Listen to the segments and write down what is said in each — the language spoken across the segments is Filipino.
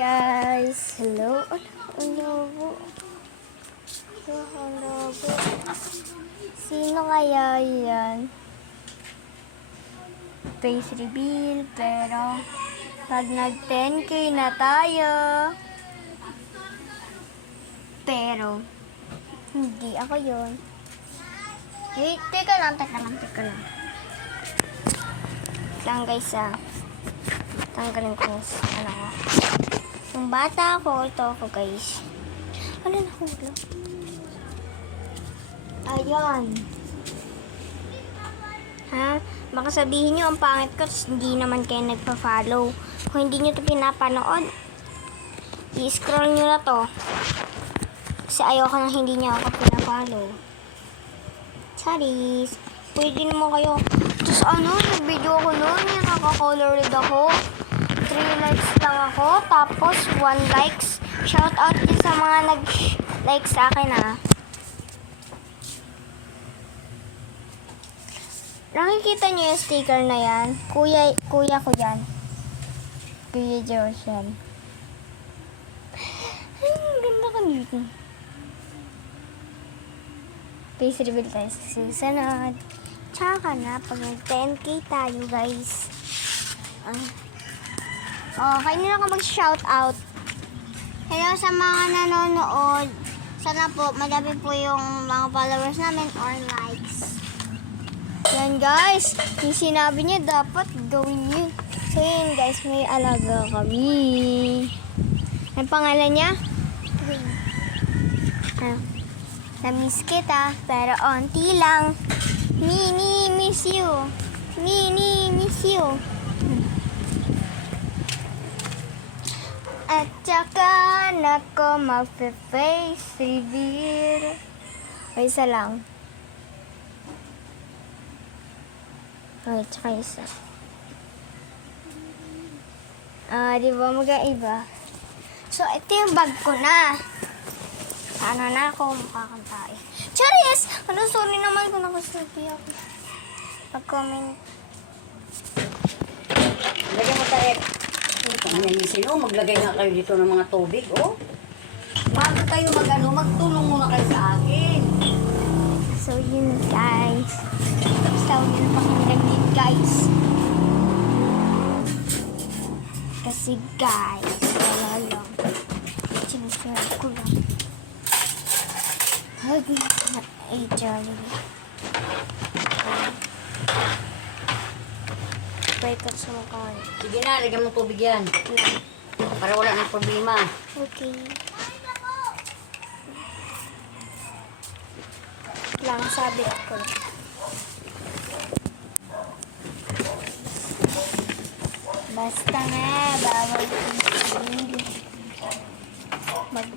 guys! Hello! Hello! Sino kaya yan? Face reveal, pero pag nag 10k na tayo. Pero hindi ako yun. Wait, teka lang. Lang guys tanggalin ko yung ano ko. Yung bata ako, ito ako guys. Ano nahulog? Ayan. Ha? Baka sabihin nyo, ang pangit ko, hindi naman kayo nagpa-follow. Kung hindi nyo ito pinapanood, i-scroll nyo na to. Kasi ayoko na hindi nyo ako pinafollow. Charis. Pwede naman kayo. Tapos nag-video ako noon, nakaka-colored ako. 3 likes lang ako, tapos 1 likes. Shout out din sa mga nag-like sa akin Nakikita niyo yung sticker na yan? Kuya ko yan. Kuya Joshan. Ay, ang ganda ka dito. Face reveal tayo sa susunod. Tsaka na, pag 10k tayo guys. Kayo na ako mag-shout out. Hello sa mga nanonood. Sana po, madami po yung mga followers namin or likes. Yan guys, yung sinabi niya dapat gawin yun. So yun guys, may alaga kami. Ang pangalan niya? Queen. Na-miss kita, pero onti lang. Mini, miss you. Mini, miss you. At saka nako mag-face reveal. Ay, isa lang. Ay, tsaka isa. Di ba mag-aiba? So, ito yung bag ko na. Sana na ako makakanta eh. Charis! Sorry naman kung nakasabi ako. Pag-comment. Lagyan mo tayo. Maglagay nga kayo dito ng mga tubig, Bago kayo magtulong muna kayo sa akin. So, yun guys. So, yun pakinggan din guys. Kasi guys, wala lang. Sinusura ko lang. Ay, jolly. Breakout sa mukha. Sige na, lagyan mo tubig yan. Para wala nang problema. Okay. Lang, sabi ko. Basta na, bawal kong mag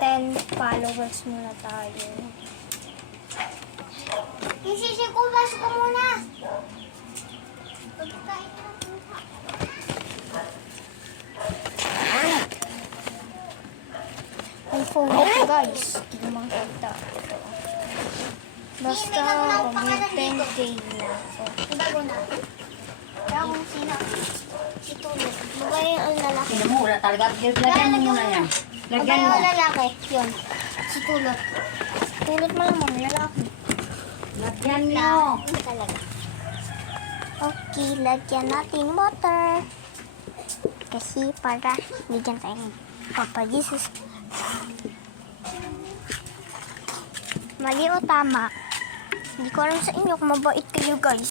10 followers muna tayo. Isisi ko, basta ko muna. Pagkain na muna. Ang phone ko guys. Hindi naman kanta. Basta mag 10k na ako. Bago na. Kaya kung sino. Si Tulot. Babae o lalaki? Tignan mo, wala talaga. Lagyan mo muna yan. Lagyan mo. Babae o lalaki? Yun. Si Tulot. Tulot mo naman, lalaki. Lagyan mo. Hindi talaga. Okay, lagyan natin water. Kasi para bigyan tayo ng Papa Jesus. Mali o tama? Hindi ko alam sa inyo kung mabait kayo guys.